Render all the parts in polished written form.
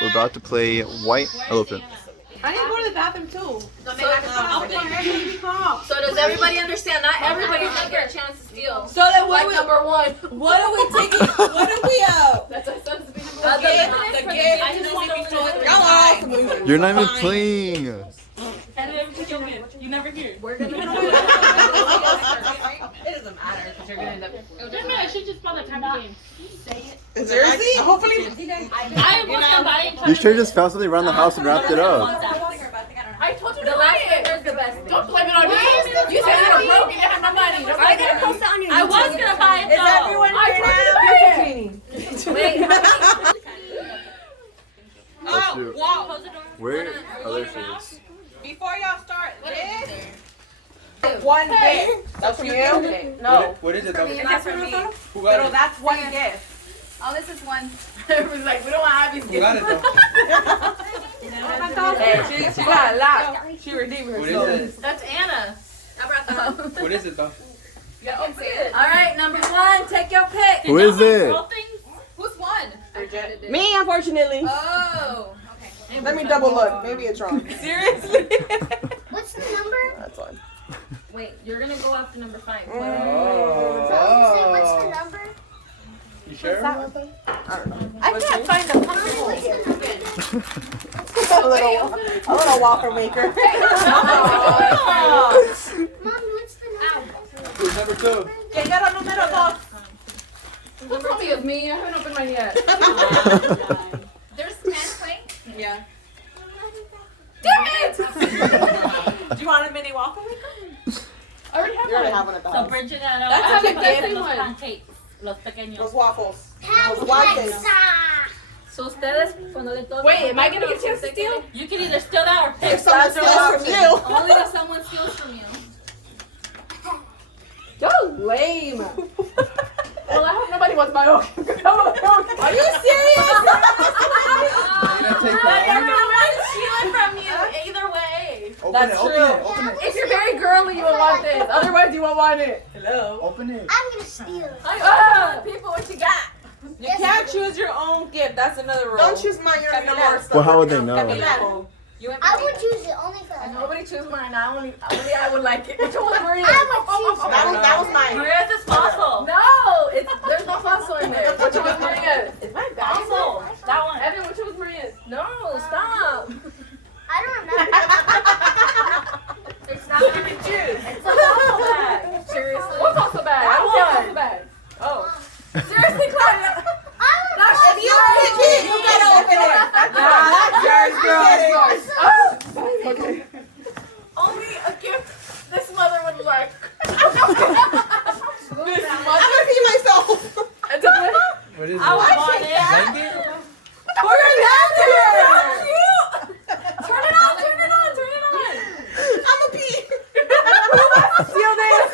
We're about to play White Elephant. I need to go to the bathroom too. So does everybody understand? Not everybody's gonna get a chance to steal. So then Like number one. what are we taking? What are we That's our son's the gift. I just want to y'all are awesome. You're not even playing. You never hear. We're gonna It doesn't matter because you're gonna end up. I should just spell the time of game. Seriously? Hopefully. I am looking by it. You should have just found something around the house and wrapped it up. I told you the last one is the best. Don't blame it on me. You said you were broke and have no money. I gotta post it on your I was gonna buy it though. Is everyone I told you to buy it. Oh, shoot. Wow. Where are their shoes? Before y'all start this, one gift. That's from you? No. What is it? That's from me. Who Pero got it? that's one gift. Oh, this is one. Everyone's like, we don't want to have these Who got it though? Hey, she got a lot. She redeemed What herself. is it? That's Anna. I brought them up. What is it though? All right, number one, take your pick. Who is it? Who's one? Me, unfortunately. Oh, okay. Let me double look. Maybe it's wrong. Seriously? What's the number? That's one. Wait, you're gonna go after number 5. So you say what's the number? You sure? I don't know. I can't find the pumpkin. A little waffle maker. Mom, what's the number? Who's number 2? ¿Quién era número 2? Who told me of me? I haven't opened mine yet. There's 10 playing? Yeah. Damn it! Do you want a mini waffle maker? I already have You already one. have one at the So house. Bridget That's how how they get los one. pancakes, los pequeños. Those waffles. Have Those waffles. pizza. So ustedes, cuando le toque. Wait, am I gonna get a chance to steal? You can either steal that or If pick. someone steals from you. Only if someone steals from you. You're lame. Well, I hope nobody wants my own. Are you serious? They're gonna steal it from you either way. Open That's it, open true. it, open it. If you're very girly, you would want this. Otherwise, you won't want it. Hello. Open it. I'm gonna steal it. People, what you got? You can't choose your own gift. That's another rule. Don't choose mine. You're no more. Well, how would they know? Camila. I would choose it only for Nobody choose mine. Only I would like it. Which one, Maria? I would choose That was mine. Maria's is fossil. No, there's no fossil in there. Which one was Maria's? Is my Fossil. That one. Evan, which one was Maria's? No, stop. I don't remember. It's not going to choose. It's a fossil bag. Seriously. What's fossil bag? I don't want fossil bag. Oh. Seriously, Claudia. If you pick it, you gotta open it. That's yours, girl. Okay. Only a gift this mother would like. I'm gonna pee myself. It's a What is it? I would want it. Blanket? We're gonna have it. Turn it on, turn it on, turn it on. I'm a pee. Steal this.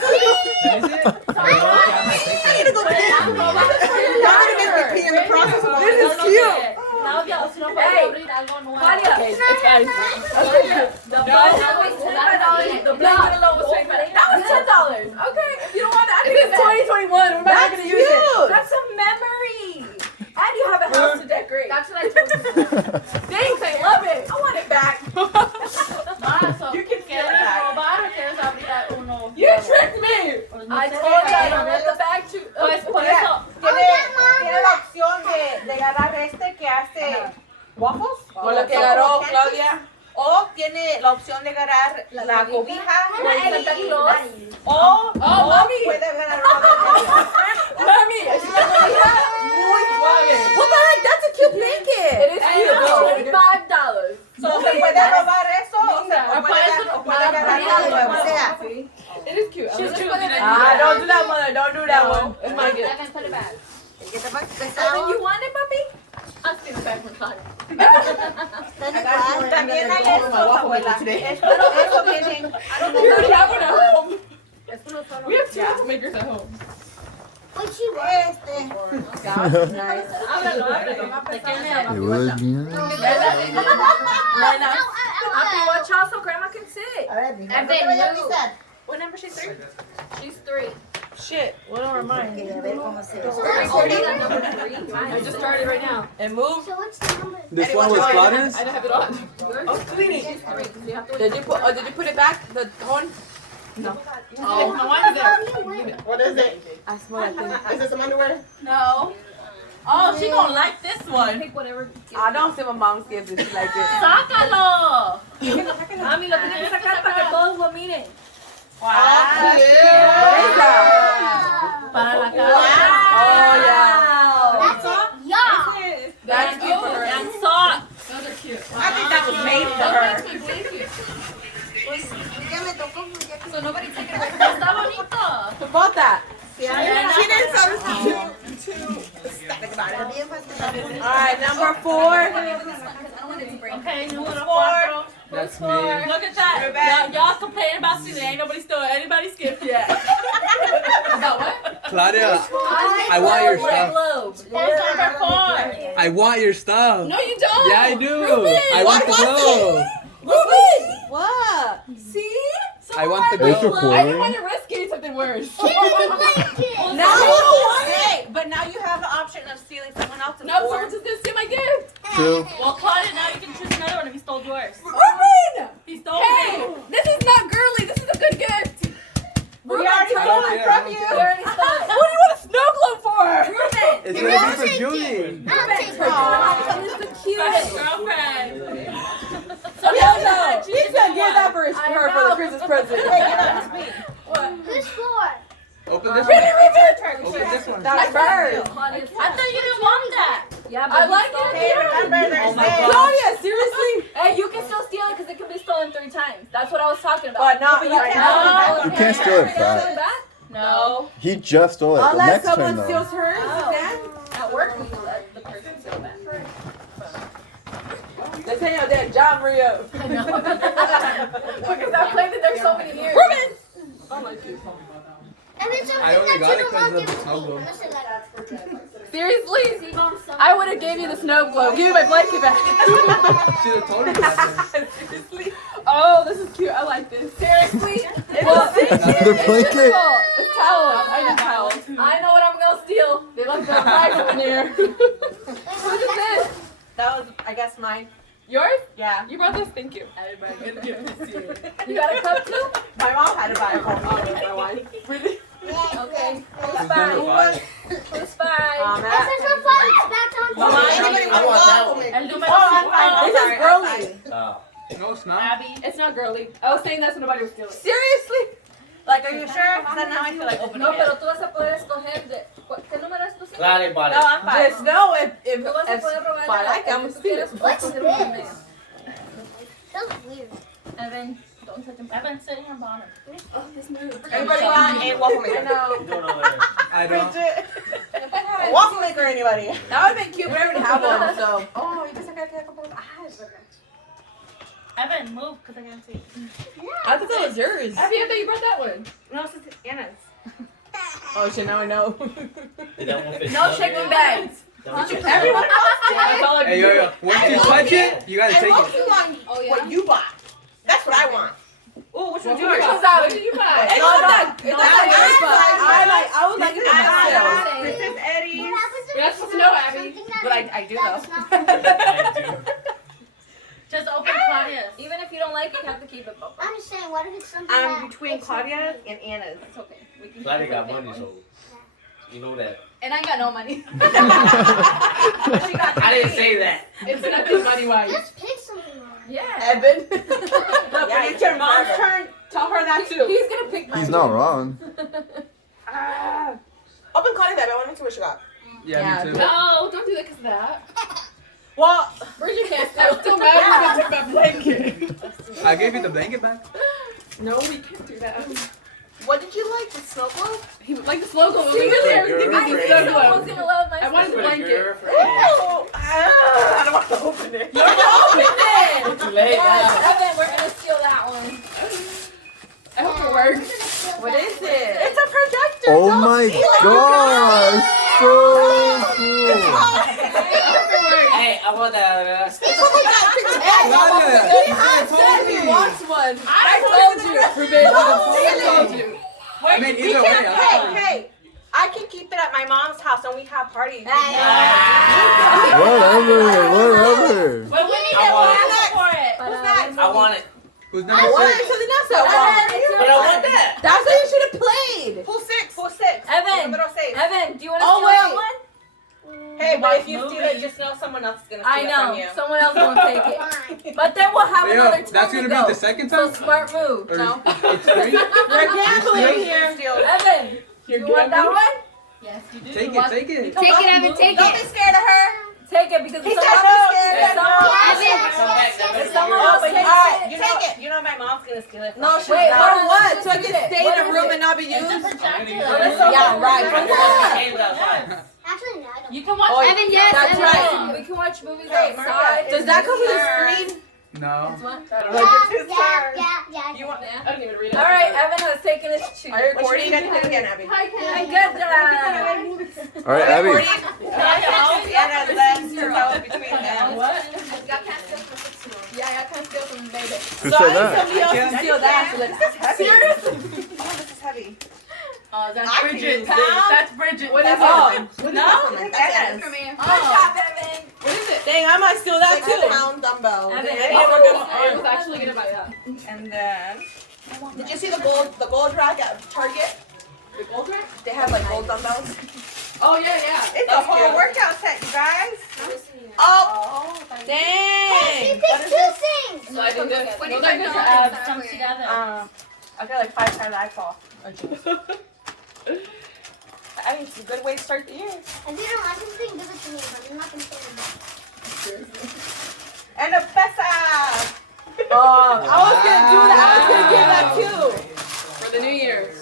Is it? I need to go pee. Y'all gonna make me pee in the process. This is cute. Claudia, si no puedes Hey. abrir algo nuevo. Claudia. Okay, it's fine. The bud was $10. The blanket alone was $10. That was $10. Okay, if you don't want that, it's 2021. We're not gonna use it. That's a memory. And you have a house to decorate. That's what I told you. Thanks, I love it. I want it back. You can steal it back. robar o quieres abrir uno. You tricked me. I told you I don't want the bag to. Pues por eso. Tiene la opción de agarrar este que hace waffles, o lo que agarró Claudia, o tiene la opción de agarrar la cobija, o mami. puede agarrar una de Mami, es una cobija muy suave. What the heck? That's a cute blanket. It is cute. $25. So, ¿se puede robar eso o puede agarrar algo nuevo? It is cute. She's choosing it. Don't do that, mother. Don't do that one. It's my gift. Evan, put it back. Evan, you want it, papi? I'll steal it back from Claudia. También hay estos, abuela. Pero eso vienen. We already have one at home. We have two makers at home. What you want? Ábrelo, ábrelo. ¿De quién es? It was me. Papi, watch out so grandma can sit. Evan, What number? She's 3. She's 3. shit. What are mine? I just started right now. And move. So what's the number? This one was Claudia's? I don't have it on. Oh, cleaning. Did you put it back? The horn? Oh, mine's there. What is it? I smell that thing. Is it some underwear? No. Oh, she gonna like this one. Pick whatever. I don't see my mom's gift if she like it. Sácalo. Mami, lo tienes que sacar para que todos lo miren. What is that? Para la cara. Oh, yeah. That's it. Yeah. That's cute for her. And socks. Those are cute. I think that was made for her. So nobody take it away. Está bonito. Who bought that? She didn't sound too ecstatic about it. Alright, number 4. Okay, número 4. That's me. Look at that. Y'all complaining about stealing. Ain't nobody stole anybody's gift yet. About what? Claudia, I want your stuff. Globe. That's number 4. I want your stuff. No, you don't. Yeah, I do. I want the globe. Ruben. What? See? I want the Where's your globe. I didn't quarter? want to risk getting something worse. Now, hey, but now you have the option of stealing someone else's. No, someone's just gonna steal my gift. True. Well, Claudia, now you can choose another one if he stole yours. Ruben! He stole Hey, it. this is not girly. This is a good gift. We already I stole don't it care. from We you. already stole it. What do you want a snow globe for? Ruben! It's gonna be for Julie. I'll take Ruben, it. it's the For his cutest. girlfriend. So hell no. He's gonna give that for I her for the know. Christmas present. Hey, give that to me. Who's for? Open this Ruben, one. Ruben! Open this one. That's hers. I thought you didn't want that. Yeah, I like it. Hey, remember there's Oh my God. Claudia, seriously? Hey, you can still steal it because it can be stolen 3 times. That's what I was talking about. But not right now. You can't steal it back. No. He just stole it. The Unless next turn someone though. steals hers, Oh. then At work, we let the person steal that. they say your dad, John Rio. I know. Because I've played it there so many years. Ruben! If it's something I only that got you it don't 'cause want, of give the it to snow me. globe. Listen, like, Seriously? I would have gave you the snow globe. Give me my blanket back. Should have told her that. Seriously? Oh, this is cute. I like this. Seriously? Well, Another blanket. It's towels. I need towels. I know what I'm gonna steal. They left their rifle in there. Whose is this? That was, I guess, mine. Yours? Yeah. You brought this? Thank you. You got a cup too? My mom had to buy it for me. My wife. Really? Okay. Who's Who's number 5? 5? Who's 5? Matt. if there's no fun, it's back on Mama, track. anybody I want that one. El número Oh, I'm fine. 5. This is girly. No, it's not. Abby. It's not girly. I was saying that so nobody was stealing. Seriously? Like, are you sure? Because then now I feel like opening No, pero it. tú vas a poder escoger de... ¿Qué número es tu cinco? Claro, vale. No, I'm fine. Just know if Tú vas a poder robar I like it, I'm el gonna que tú steal quieras, it. puedes What's escoger uno en this? medio. That was weird. Evan, don't touch him. Evan, sit in your bonnet. Oh, this moved. Everybody want a waffle maker. I know. I don't. A waffle maker, anybody? That would have been cute, but I already have one, so. Oh, you guys are gonna couple of eyes. Evan, move, because I can't see. I thought that was yours. Abby, I thought you brought that one. No, it's Anna's. Oh shit, now I know. No shaking bags. Everyone else That's all I Hey, yo. Once you touch it, you gotta And take most it. you want Oh, yeah. what you bought. That's what I want. Ooh, which one's yours? Which one's that? What did you buy? It's not that. It's not that good, but I would like it for myself. This This is Eddie's. What happens if You're not supposed to know, Abby. something that But I do that's though. not- Just open Claudia's. Even if you don't like it, you have to keep it, Papa. I'm just saying, what if it's something I'm that between it's not- Claudia's and Anna's. It's okay. We can Claudia keep got it. money, so you know that. And I got no money. She got I didn't say that. It's nothing money wise. Just pick something wrong. Yeah. Evan. Look, when it's your mom's turn, tell her that too. He's gonna pick He's mine. not wrong. Open Claudia's, Evan. I want to see what she got. Yeah, me too. No, don't do that because of that. Well, Bridget can't steal. Still mad you gonna take my blanket. I gave you the blanket back. No, we can't do that. what did you like? The snow globe? He was like the slow globe. See, Really? you're Everything afraid. was so globe. I was gonna love my I wanted the blanket. Oh, I don't want to open it. You're gonna open it. Too late now. Yes, Evan, we're gonna steal that one. I hope it works. What is it? It's a projector. Oh Don't my steal it. gosh! So cool. Hey, I want that. He has said he wants one. I told you. Ruben, I told you. I mean, We either way. can, hey, I can keep it at my mom's house and we have parties. Whatever. Wait, we need I to want ask it. for it. Who's next? I want it. Who's I number want 6? something else. I want. But I want that. That's what you should have played. Who's 6? Who's 6? Evan. Número 6. Evan, do you want to Oh, steal that wait. one? Hey, but if you Movie. steal it, just know someone else is gonna steal I it from know. you. Someone else won't take it. Fine. But then we'll have Yo, another turn that's to gonna go. be the second So time? smart move. Or No. it's 3? You're gambling Steal? here. Evan, you want that one? Yes, you do. Take it, take it. Take it, Evan, take Don't be it. scared of her. Take it because He if said someone no. else, He said if someone no. else, Yes, Come back, yes, if yes, someone yes. else But takes alright, it, take it. You know my mom's gonna steal it from No, you. she's Wait, not. hold on, What? let's So it do can it. stay What in the is room it? and not be It's a used? projector. Yeah, right. Games outside. Actually, no, I don't. You can watch Oh, it. Evan, yes, That's Evan. right. We can watch movies Hey, outside. does that come with a screen? No. Like Yeah, it's his yeah, turn. yeah. You want? I don't even read it. All right, Evan has taken his choose. Are you recording? You gotta do it again, Abby. Good job. All right, Abby. Recording? Sienna left to go between them. What? Y'all can't steal from the two. Yeah, y'all can't steal from the baby. Who So said I need that? somebody else Yeah. to steal that. So this is heavy. Seriously? Oh, this is heavy. Oh, that's I can Bridget. use this. That's Bridget. What is That's all. it? No? Good Yes. job, Evan. What is it? Dang, I might steal that too. 6-pound dumbbell. Evan, Dang, oh, look at my I arm. was actually gonna buy that. And then, did you see the gold rack at Target? The gold rack? They have like gold dumbbells. Oh yeah. It's a whole workout set, you guys. Oh, Hey, dang. she picked two things. So I think this. What do you Those are think good those for are? abs. Comes together. I feel like 5 times I fall. I mean, it's a good way to start the year. If you don't like something, give it to me, but I'm not gonna say it. And a pesa. Oh, I was gonna do that. I was gonna give that too. For the New Year's.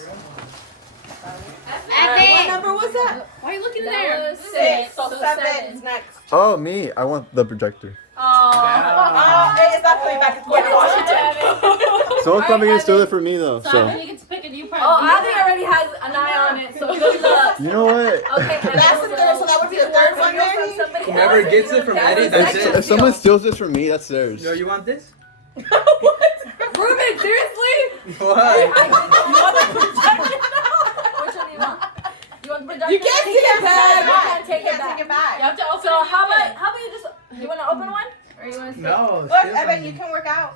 What Evan. number was that? Why are you looking That was 6. So So 7's next. Oh, me. I want the projector. Oh, hey, it's not coming back. It's going to Washington. Someone's probably gonna steal it from me though. So I So think you get to pick a new part. Oh, Adi already has an eye on it, so good luck. you know what? Okay, Evan, That's the third, so that would be the third one, maybe? Whoever gets it from Eddie, that's it. If someone steals this from me, that's theirs. Yo, you want this? Ruben, seriously? What? Which one do you want? You want the projector? You can't take it back. You can't take You it can't back. take it back. You have to open So it. how about you just you want to open one or you want to? No. Look, steal Evan, from you me. can work out.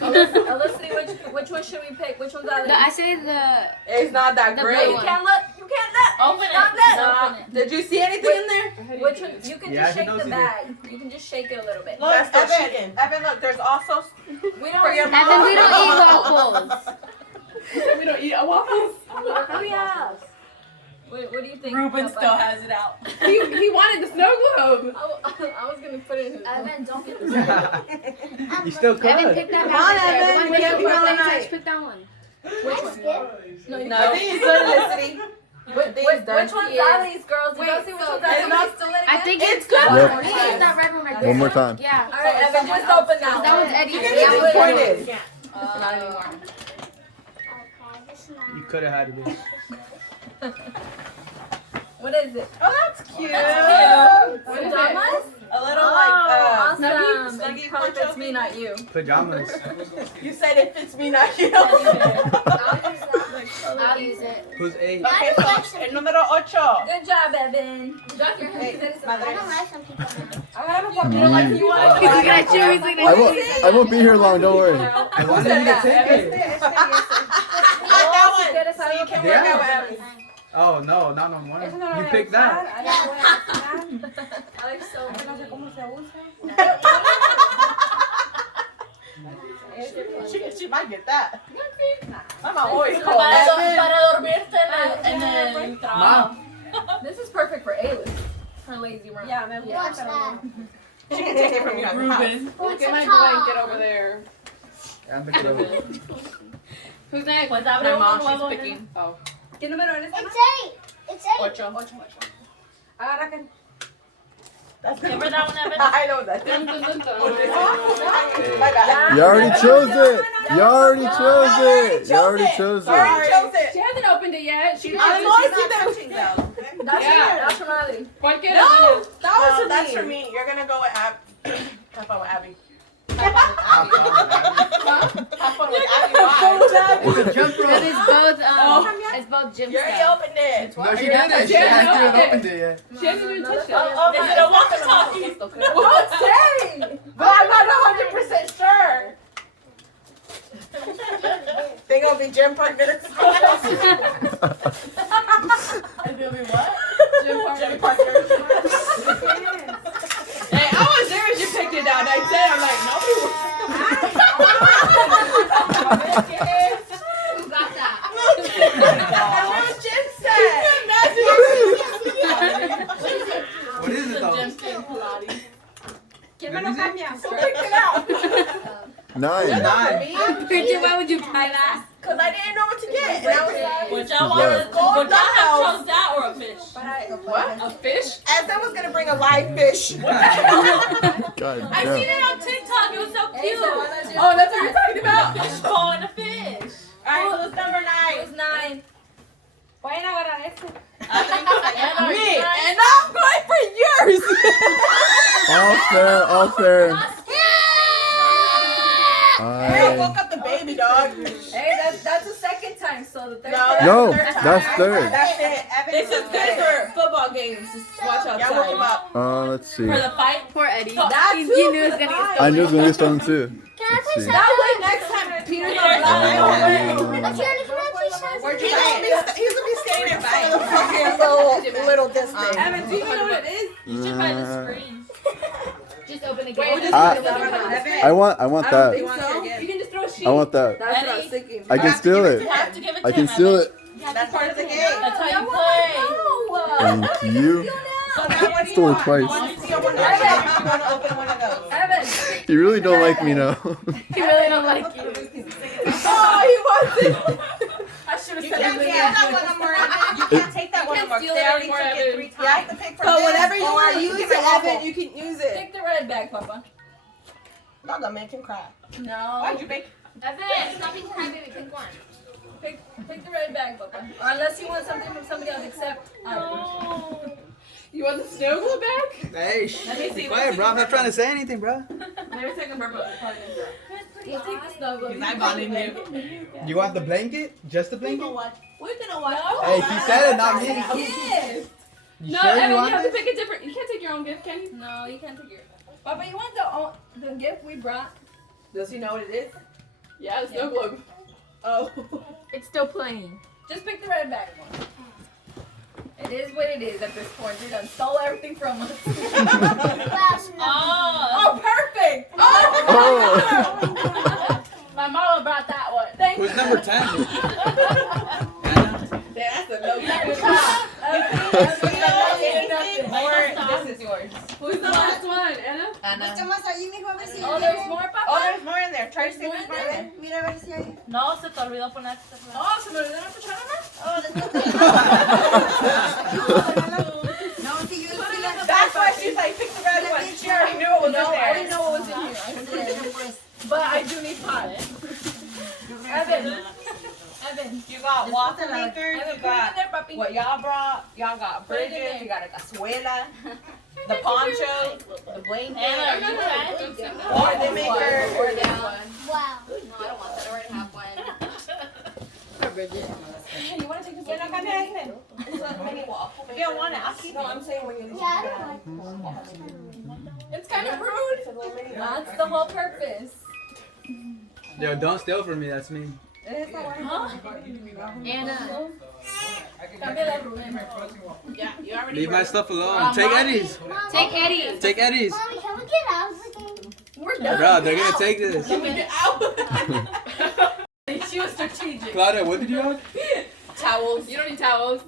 Let's see which one should we pick? Which one's that? I say the It's not that The great. blue You can't look. You can't look. Open it. Not that. Open it. Did you see anything in there? Which one? You can Yeah, just he shake knows the he bag. You can just shake it a little bit. Look, That's still Evan, cheating. Evan, look, there's also We don't. for your mom. Evan, we don't eat waffles. We don't eat waffles. Hurry up. What do you think? Ruben about still that? has it out. He wanted the snow globe. I was gonna put it in his. Evan, don't get this. You still could. Evan, pick that Come one. on, right there. Evan, The one we with can't the be all purple night. letters. Pick that one. Which one? No, I think it's Felicity. Which one's Sally's, girls? You guys see which one's Sally's? I think it's Yep. that one. I think it's that red one right there. One more time. Yeah. All right, Evan, just open that That one. one's Eddie's. You can Yeah, be but- disappointed. Not anymore. Okay, this is You could have had this. What is it? Oh, that's cute. Pajamas? A little Oh, like awesome. snuggy That probably fits me, not you. Pajamas. You said it fits me, not you. I'll use it. Who's 8? Okay, so el número 8. Good job, Evan. Hey, I madre. don't like some people. I have a puppy. Like you want He's gonna choose. I won't be here long. Don't worry. I wanted you to take it. That one. So you can work Yeah. out with Abby. Oh, no, not no more. You picked that. Alex, so She might get that. Mama always calls Evan. Para dormirte en el trabajo. this is perfect for Ayla. Her lazy room. Yeah, man. Watch that. She can take it from you at the house. Ruben. What's a top? over there. I'm picking up. Who's next? Pues My abre mom, un she's huevo. picking. Oh. ¿Qué número eres? It's 8. It's 8. 8. Agarra que. That's Give her that one, Evan. I know that. Dun, dun, dun, dun. My bad. You already chose it. You already chose it. You already chose I already it. chose it. She hasn't opened it yet. She I'm hasn't. always touching them. That's Yeah. that's from Ali. Cualquiera. No, that was No, that's me. for me. You're gonna go with Abby. Have fun with Abby. Have fun with Abby. Have fun with Abby. Why? It's a jump rope. It's both, Oh. it's gym You already stuff. opened it. No, she didn't. She hasn't even opened it yet. She hasn't even touched it. Oh, Is it a walkie-talkie? What I'm saying? But I'm not 100% sure. They gonna be gym partners. And they'll be what? Gym partners. Hey, I was there as you picked it out. I said, I'm like, nobody was. Who got that? Gym set. What is it though? Gym skin Pilates. Let me see. Who picked it out? 9. 9. Bridget, why would you buy that? Cause I didn't know what to get. And I was like, Would y'all Left. would y'all have chose that or a fish? what? A fish? As I was gonna bring a live fish. God I seen damn. it on TikTok. It was so cute. Oh, that's what you're talking about? Fishbowl and a fish. Alright, who's number 9? It's 9. Pueden agarrar esto. Me. And I'm going for yours. All fair, all fair. I woke up the baby dog. Hey, that's the second time, so the third No, time. No, third time. that's third. That's it. Evan This was is good for football games. Just watch Y'all woke him outside. up. Let's see. For the fight. Poor Eddie. That You too, knew it was gonna get I knew it was going to get stolen too. Can I Let's play see. That way next time Peter's not Peter's lying. Tierney, can I play something? He's gonna be staying in front of the fucking little distance. Evan, do you know what it is? You should buy the screen. Just open the Wait, game. I want that. You can just throw a sheet. I want that. That's what I was Eddie? thinking. I can steal it. You have to give it to I can him, steal Evan. it. That's part of the game. That's how you play. Thank you. So now what do you Stolen want? twice. You want to steal one of those? You want to open one of those? Evan, You really don't like me now. he really don't like you. Oh, he wants it. I should have You said can't it. take that one no more. You can't take that one no more. steal They it already anymore, took it Evan. 3 times. You have to pick from So this whatever you or want to you use can it, get waffle. Evan, you can use it. Take the red bag, Papa. Y'all gonna make him cry. No. Why'd you make? Evan, Stop being crybaby, pick one. pick the red bag, Papa. Or unless you want something from somebody else, except. You want the snow glue back? Hey, Let me see. quiet, bro. I'm not trying to say anything, bro. Let me take a purple. We'll take the snuggle. He's eyeballing you. You want the blanket? Just the blanket? We're gonna watch. Hey, she said it, not me. Yes. You No, sure Evan, you you want have to this? pick a different. You can't take your own gift, can you? No, you can't take your. Papa, you want the gift we brought? Does he know what it is? Yeah, the snow globe. Oh. It's still playing. Just pick the red bag one. It is what it is at this point. They done stole everything from us. Oh. Perfect! Oh. My mama brought that one. Thank Who's you. number 10? That's a no. This is yours. Who's the last one, Anna? Anna. más allí, mijo, a ver si Oh, there's more, Oh, Papa? there's more in there. Try to see if there's more in there. Mira a ver si hay. No, se te olvidó poner. Oh, se me olvidó la cuchara más. Oh, después. No, si yo sí la. That's why she's like, pick the red one. She already knew it was No, in I didn't there. know what was in here. But I do need pot. Evan. Evan. You got waffle makers. Evan, You put it in got there, papi. what y'all brought. Y'all got Put it in bridges. there. You got a cazuela. The poncho. The blanket. Anna, you try. Waffle maker. Or this one. Wow. No, I don't want that. I already have one. Hey, you want to take this Bueno, one? cambia este. It's a mini waffle. If you don't want it, I'll keep it. No, I'm saying when you Yeah, I don't like It's kind of rude. That's the whole purpose. Yo, don't steal from me. That's me. Huh? Anna. Cambia la Rubén. Yeah, you already. Leave my stuff alone. Take Eddie's. Take Eddie. Take Eddie's. Mommy, can we get out of the game? We're done. Bro, they're gonna take this. Can we get out? She was strategic. Claudia, what did you have? Towels. You don't need towels.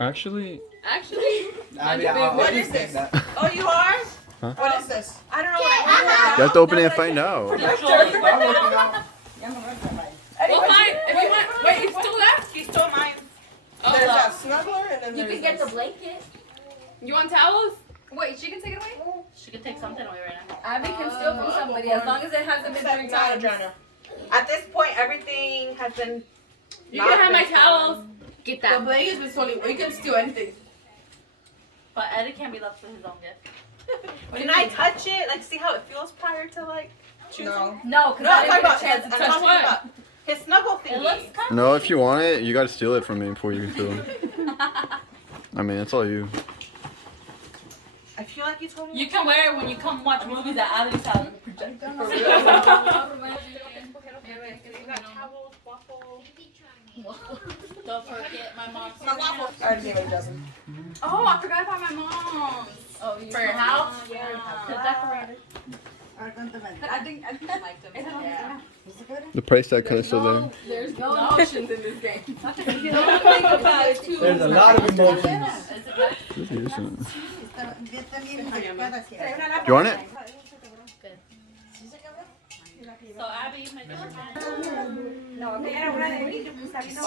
Actually, Actually. I mean, What I'll is just this? take that. Oh, you are? Huh? What is this? I don't know Okay, what you have to open it and find out. We'll find. If you want. Wait, you still left? She stole mine. Oh, There's well. a snuggler and then You there's can get the this. blanket. You want towels? Wait, she can take it away? She could take something away right now. Abby can steal from somebody as long as it hasn't been 3 times. At this point, everything has been. You can have my towels. Get The blanket's been stolen. We can steal anything. But Eddie can't be left with his own gift. Can I touch it? Like, see how it feels prior to like choosing? No, because No, I I'm didn't talking get a about. chance to I'm touch talking what? about His snuggle It looks thingy. comfy. No, if you want it, you gotta steal it from me before you can steal it. I mean, it's all you. I feel like you told me. You can wear it when you come watch movies at Ali's house. Don't forget my mom's. I already gave it a dozen. Oh, I forgot about my mom's. Oh, for your house? Yeah. The decorator. I think I liked them. Yeah. The price tag color's still there. There's no emotions in this game. There's a lot of emotions. Really isn't. You want it? So Abby, you make it. No, Or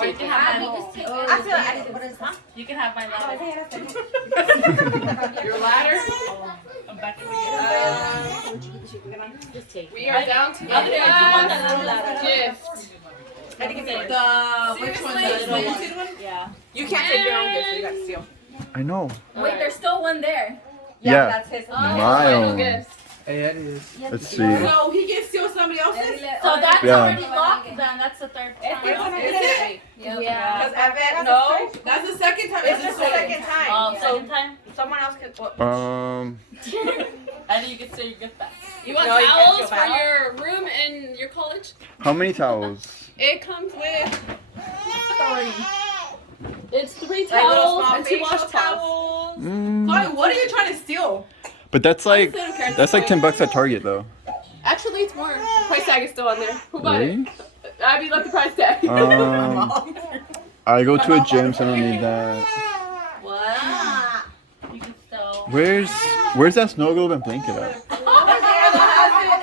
you can have my. I feel like You can have my ladder. Your ladder. I'm back in the We are down to Other than you want that little ladder. gift. which one? The little one? Yeah. You can't take your own gift, so you got to steal. I know. Wait, there's still one there. Yeah. That's his. My own. gift. Hey, Eddie. Let's see. So he can steal somebody else's? So that's Yeah. already locked then. That's the third time. Is it? Yeah. Because I bet no. That's the second time. It's just the second time. Oh, So second time? someone else can. What? I think you can say your gift back. You want No, you can't towels feel for bad. your room in your college? How many towels? It comes with it's 3 Like little towels small and 2 facial wash towels. towels. Chloe, what are you trying to steal? But that's like $10 at Target though. Actually, it's more. Price tag is still on there. Who bought Really? it? Abby left the price tag. I go to a gym, so I don't need that. What? You can still. Where's that snow globe and blanket at?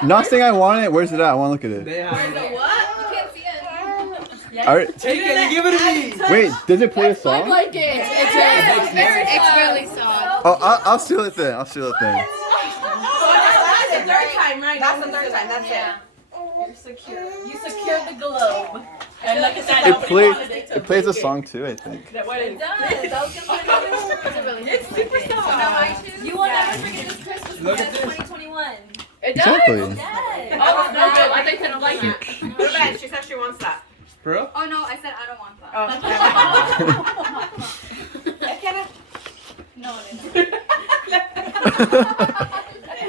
Not saying I want it. Where's it at? I want to look at it. They have it. You can't see it. Alright. Take it and give it to me. Wait, does it play a song? Blanket. It's really soft. Oh, I'll steal it then. I'll steal it then. That's the third time, right? That's the third time. That's it. You're secure. You secured the globe. And look at that. It plays a song too, I think. What it does. I was gonna say It's super soft. you will never forget this Christmas Look because at this. 2021. It does. Exactly. Yes. Oh, no, I think I don't like it. What about it? She said she wants that. For real? Oh no, I said I don't want that.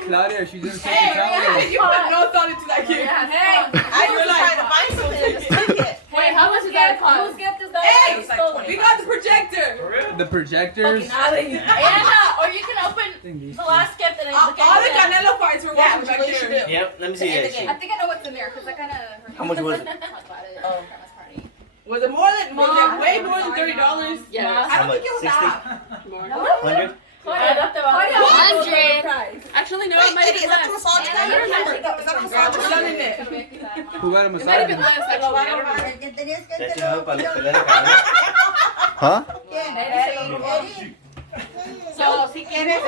Claudia, she's gonna take the towel. You put no thought into that game. Hey, I was trying to find something. Just take it. Wait, how much is that Whose cost? gift is that? Hey, You it's like stole 20. it. We got the projector. The projectors. Anna, or you can open the last gift and then look All the at it. Canelo fights were Yeah, watching which back one you should there. do? Yep, let me see that shit. I think I know what's in there because I kind of. How much was it? Oh. Was it more than? Was it way more than $30? Yeah. I don't How think it was that. much? More. 100? Claudia left it on. Actually, no, Wait, it might have Eddie, been is that the less. massage I don't remember. Is that the massage It's gun? done in it. Who got a It might have been massage? less, actually. I don't remember. Ya se me para la pelea de Canelo. Huh? So, si quieres,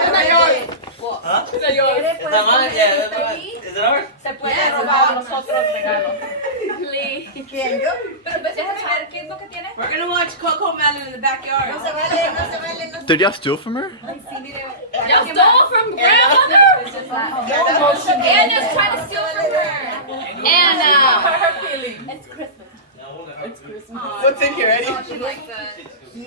Huh? Is that yours? Is that mine? Yeah, that's mine. Is it ours? se puede robar los otros regalos. Pero déjame ver qué es lo que tiene. We're gonna watch Coco Melon in the backyard. Did y'all steal from her? Y'all stole from grandmother? Anna's trying to steal from her. Anna. It's Christmas. What's in here, Eddie? Oh, she likes that. I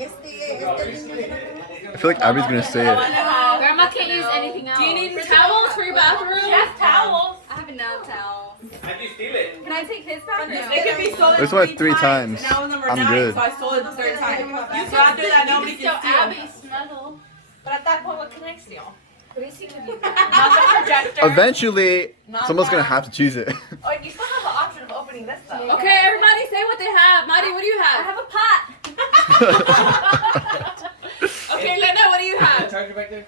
feel like Abby's gonna say it. Grandma can't use anything else. Do you need towels for your bathroom? Yes, towels. I have enough towels. How'd you steal it? Can I take his back? It could be stolen This one 3 times. And now number I'm 9, good. so I stole it the third time. So after that, nobody Still can steal. Abby snuggle. But at that point, what can I steal? What is he gonna do? Not the projector. Eventually, Not someone's gonna that. have to choose it. Oh, you still have the option of opening this stuff. Okay, everybody say what they have. Maddie, what do you I have? have a pot. Okay, Lena, what do you have? Charger back there.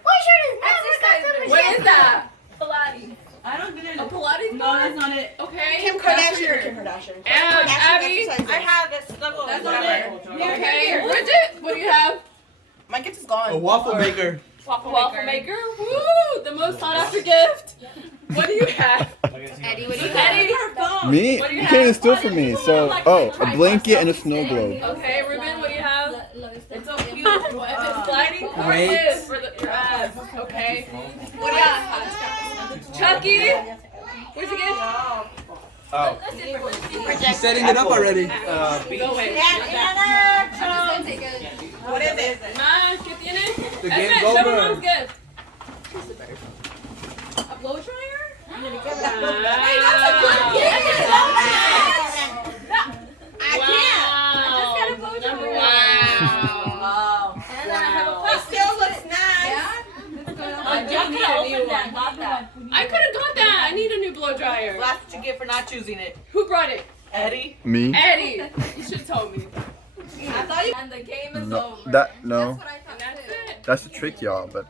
Exercise. What is that? Pilates. I don't get it. A Pilates? No, that's not it. Okay. Kim Kardashian or Kim Kardashian? And Abby. I have this snuggle. That's not whatever. it. Okay, Bridget, what do you have? My gift is gone. A waffle maker. Waffle maker. Woo! The most sought after gift. What do you have? Eddie, what do you Eddie, have? her phone. Me? What do You you can't even have? steal from me. So, oh, a blanket and a snow globe. Okay, Ruben, what do you have? It's so cute. Sliding cord Weights. is for your abs. Okay. What do you have? Chucky. Where'd you get? Oh. She's setting it up already. B. Go away. And action. What is it? Ma, ¿qué tienes? The Esme, game's show me over. mom's gift. A blow dryer? Hey, that's a good gift. I can't. Wow. just got a blow dryer. Wow. And I have a it still looks nice. I just need a new opened that, got that. I could have got that. I need a new blow dryer. Well, that's what you get for not choosing it. Who brought it? Eddie. Me? Eddie. You should have told me. I thought you. And the game is No, over. that no. That's what I thought. And that's too. it. That's the trick, y'all. But